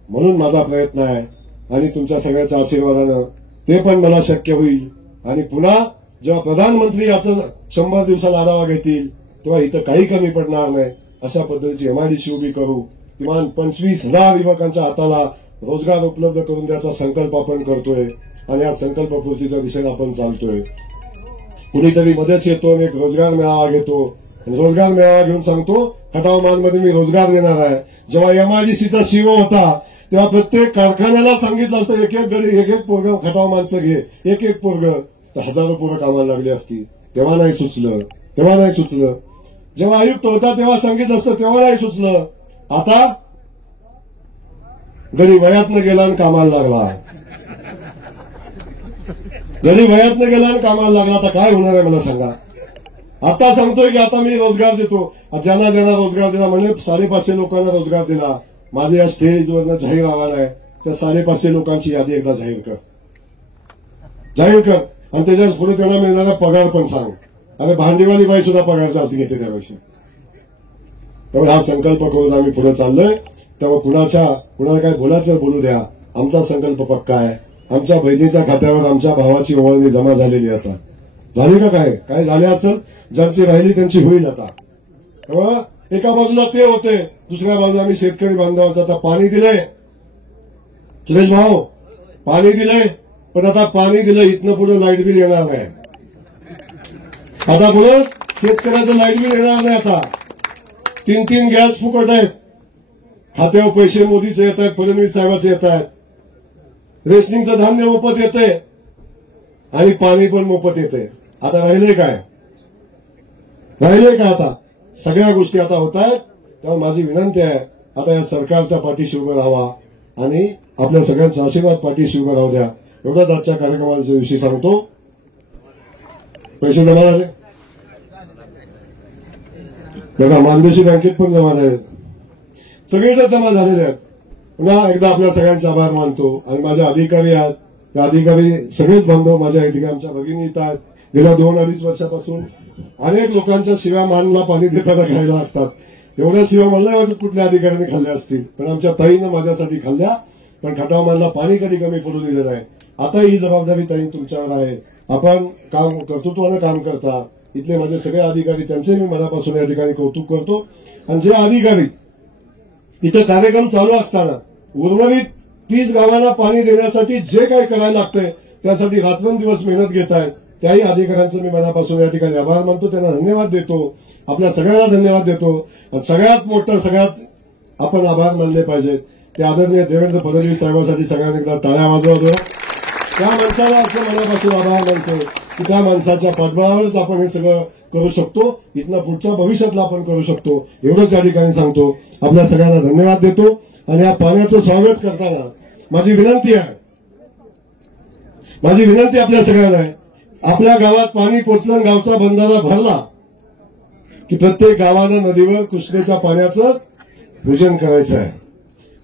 म्हणून माझा प्रयत्न आहे. आणि तुमच्या सगळ्याच्या आशीर्वादानं ते पण मला शक्य होईल. आणि पुन्हा जेव्हा प्रधानमंत्री याचं 100 दिवसाला आढावा घेतील तेव्हा इथं काही कमी पडणार नाही. अशा पद्धतीची एमआयडीसी उभी करू. किमान 25,000 युवकांच्या हाताला रोजगार उपलब्ध करून द्यायचा संकल्प आपण करतोय आणि या संकल्पपूर्तीच्या दिशेने आपण चालतोय. कुणीतरी मध्येच येतो आणि एक रोजगार मेळावा घेतो आणि रोजगार मेळावा घेऊन सांगतो खटावमानमध्ये मी रोजगार देणार आहे. जेव्हा एमआयडीसीचा सीओ होता तेव्हा प्रत्येक कारखान्याला सांगितलं असतं एक एक पोरग खटावमानचं घे, एक एक पोरग, तर हजारो पोरं कामाला लागली असती. तेव्हा नाही सुचलं. जेव्हा आयुक्त होता तेव्हा सांगितलं असतं, तेव्हा नाही सुचलं. आता गडी वयातनं गेला आणि कामाला लागला. आता काय होणार आहे मला सांगा. आता सांगतोय की आता मी रोजगार देतो. ज्यांना रोजगार दिला म्हणजे 550 लोकांना रोजगार दिला. माझं या स्टेजवरनं जाहीर आव्हान आहे, त्या 550 लोकांची यादी एकदा जाहीर कर आणि त्याच्या पुढे त्यांना मिळणारा पगार पण सांग. अरे भांडीवाली बाई सुद्धा पगार जास्त घेते त्यापेक्षा. त्यामुळे हा संकल्प करून आम्ही पुढे चाललोय. तेव्हा कुणाला काय बोलायचं बोलू द्या. आमचा संकल्प पक्का आहे. आमच्या बहिणीच्या खात्यावर आमच्या भावाची ओवाळणी जमा झालेली आता. झाली का काय झाले असेल, ज्यांची राहिली त्यांची होईल आता. तेव्हा एका बाजूला ते होते, दुसऱ्या बाजूला आम्ही शेतकरी बांधवांचं आता पाणी दिलंय. सुरेश भाऊ पाणी दिलंय, पण आता पाणी दिलं इथनं पुढे लाईट बिल येणार नाही. आता पुढे शेतकऱ्याचं लाईट बिल येणार नाही. आता 3 गॅस फुकट आहेत. खात्यावर पैसे मोदीचे येत आहेत, फडणवीस साहेबांचे येत आहेत. रेशनिंगचं धान्य मोफत येते आणि पाणी पण मोफत येते. आता राहिले काय आता सगळ्या गोष्टी आता होत आहेत. तेव्हा माझी विनंती आहे, आता या सरकारच्या पाठीशी उभं राहावा आणि आपल्या सगळ्यांचा आशीर्वाद पाठीशी उभं राहू द्या. एवढाच आजच्या कार्यक्रमाच्या विषयी सांगतो. पैसे जमा झाले बघा, मानदेशी बँकेत पण जमा झाले, सगळीकडे जमा झालेले आहेत. पुन्हा एकदा आपल्या सगळ्यांचे आभार मानतो. आणि माझे अधिकारी आहेत, त्या अधिकारी सगळेच बांधव माझ्या या ठिकाणी आमच्या भगिनी येत आहेत. गेल्या 2-2.5 वर्षापासून अनेक लोकांच्या शिव्या मानला पाणी देताना खायला लागतात. एवढ्या शिव्या मला नाही वाटत कुठल्या अधिकाऱ्यांनी खाल्ल्या असतील, पण आमच्या ताईनं माझ्यासाठी खाल्ल्या. पण खटावमानला पाणी कधी कमी पडू दिलं नाही. आता ही जबाबदारी ताई तुमच्यावर आहे. आपण कर्तृत्वानं काम करता. इथले माझे सगळे अधिकारी त्यांचे मी मनापासून या ठिकाणी कौतुक करतो. आणि जे अधिकारी इथं कार्यक्रम चालू असताना उर्वरित 30 गावांना पाणी देण्यासाठी जे काही करायला लागतंय त्यासाठी रात्रंदिवस मेहनत घेत आहेत, त्याही अधिकाऱ्यांचं मी मनापासून या ठिकाणी आभार मानतो. त्यांना धन्यवाद देतो. आपल्या सगळ्यांना धन्यवाद देतो. आणि सगळ्यात मोठं सगळ्यात आपण आभार मानले पाहिजेत ते आदरणीय देवेंद्र फडणवीस साहेबांसाठी सगळ्यांनी एकदा टाळ्या वाजवा. त्या माणसाला असं मनापासून आभार मानतो की त्या माणसाच्या पाठबळावरच आपण हे सगळं करू शकतो. इथनं पुढच्या भविष्यातला आपण करू शकतो. एवढंच या ठिकाणी सांगतो. आपल्या सगळ्यांना धन्यवाद देतो. आणि या पाण्याचं स्वागत करताना माझी विनंती आपल्या सगळ्यांना आहे, आपल्या गावात पाणी पोचलं, गावचा बंधारा भरला की प्रत्येक गावानं नदीवर कृष्णेच्या पाण्याचं पूजन करायचं आहे.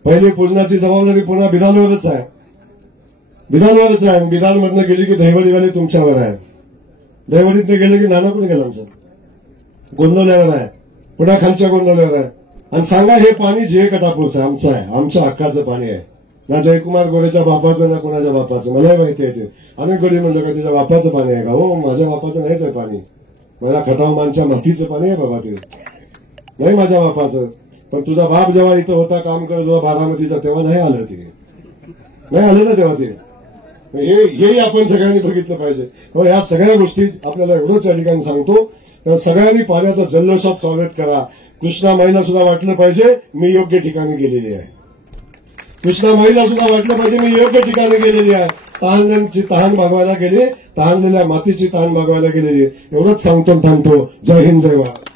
पहिली पूजनाची जबाबदारी पुन्हा बिधानवरच आहे. बिधानमधनं गेली की दहिवडीवाले तुमच्यावर आहे. दहिवडीतनं गेले की नाना कोणी गेला आमचं गोंदवल्यावर आहे. पुढ्याखालच्या गोंधळावर आहे. आणि सांगा हे पाणी जे कटापूरचं आमचं आहे, आमच्या हक्काचं पाणी आहे. ना जयकुमार गोरेच्या बापाचं ना कोणाच्या बापाचं, मलाही माहिती आहे ते. अनेक गडी म्हणलं का त्याच्या बापाचं पाणी आहे का? हो, माझ्या बापाचं नाहीच आहे पाणी. माझ्या खटावमानच्या मातीचं पाणी आहे बाबा ते, नाही माझ्या बापाचं. पण तुझा बाप जेव्हा इथं होता काम करत जेव्हा बारामतीचा, तेव्हा नाही आलं ते, नाही आलं ना तेव्हा ते. हेही आपण सगळ्यांनी बघितलं पाहिजे. या सगळ्या गोष्टी आपल्याला एवढंच या ठिकाणी सांगतो, तर सगळ्यांनी पाण्याचं जल्लोषात स्वागत करा. कृष्णा माईला सुद्धा वाटलं पाहिजे मी योग्य ठिकाणी गेलेली आहे. कृष्णा माईला सुद्धा वाटलं पाहिजे मी योग्य ठिकाणी गेलेली आहे. तहानची तहान भागवायला गेली, तहानलेल्या मातीची तहान भागवायला गेलेली. एवढंच सांगतो, थांबतो. जय हिंद, जय भारत.